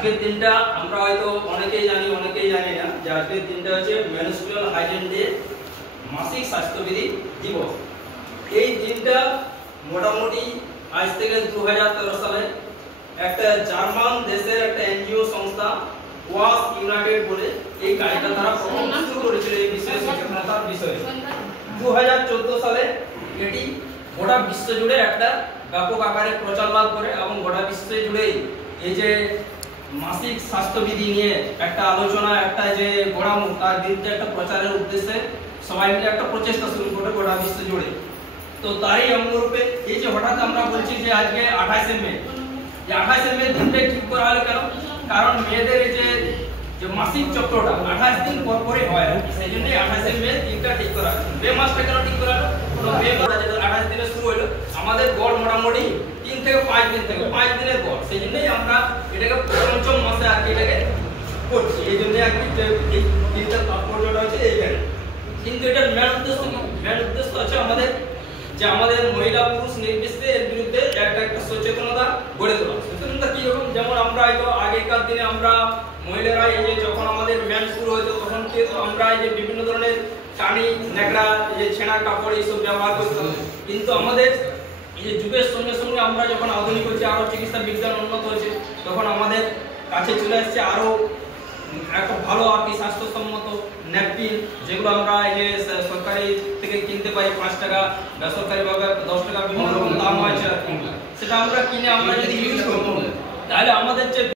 আজকের দিনটা আমরা হয়তো অনেকেই জানি না যে আজকের দিনটা হচ্ছে মেনস্ট্রুয়াল হাইজিন ডে, মাসিক স্বাস্থ্যবিধি দিবস। এই দিনটা মোটামুটি আজ থেকে 2013 সালে একটা জার্মান দেশের একটা এনজিও সংস্থা ওয়াস ইউনাইটেড বলে এই কাজটা তারা প্রথম শুরু করেছিল এই বিষয়ে সচেতনতার বিষয়ে। 2014 সালে এটি গোটা বিশ্ব জুড়ে একটা ব্যাপক আকারে প্রচার লাভ করে এবং গোটা বিশ্ব জুড়ে এই যে মাসিক স্বাস্থ্যবিধি নিয়ে একটা আলোচনা, একটা যে গড়ামুখ তার বিরুদ্ধে একটা প্রচারের উদ্দেশ্যে সবাই মিলে একটা প্রচেষ্টা শুরু করে গোটা বিশ্ব জুড়ে। তো তারই অঙ্গরূপে এই যে হঠাৎ আমরা বলছি যে আজকে 28শে মে, যে 28শে মে দিনটা ঠিক করা হলো কেন? কারণ মেয়েদের এই যে মাসিক চক্রটা 28 দিন পর পরই হয়, সেই জন্য 28শে মে দিনটা ঠিক করা হয়েছে। মে মাসটা কেন ঠিক করা হলো? মে মাসটা যেটা 28 দিনে শুরু হলো, আমাদের গড় মোটামুটি 3 থেকে 5 দিন থেকে 5 দিনের গড়, সেই জন্যই আমরা এটাকে পঞ্চম মাসে আর কি এটাকে করছি। এই জন্য আর কি এই দিনটার তাৎপর্যটা হচ্ছে এইখানে। কিন্তু এটার মেন উদ্দেশ্য কি? মেন উদ্দেশ্য হচ্ছে আমাদের যে আমাদের মহিলা পুরুষ নির্বিশেষে এর বিরুদ্ধে একটা সচেতনতা গড়ে তোলা। সচেতনতা কি রকম? যেমন আমরা হয়তো আগেকার দিনে আমরা মহিলারা এই যে যখন আমাদের মেন শুরু হতো তখন কিন্তু আমরা এই যে বিভিন্ন ধরনের টানি নেকড়া, এই যে ছেঁড়া কাপড় এইসব ব্যবহার করতাম। কিন্তু আমাদের এই যে যুগের সঙ্গে সঙ্গে আমরা যখন আধুনিক হচ্ছে, আরো চিকিৎসা বিজ্ঞান উন্নত হয়েছে, তখন আমাদের কাছে চলে আসছে আরো একটা ভালো আর কি স্বাস্থ্যসম্মত ন্যাপকিন, যেগুলো আমরা এই যে সরকারি থেকে কিনতে পাই 5 টাকা, বেসরকারি ভাবে 10 টাকা, বিভিন্ন রকম দাম হয়েছে আর কি। সেটা আমরা কিনে আমরা যদি ইউজ করবো তাহলে আমাদের যে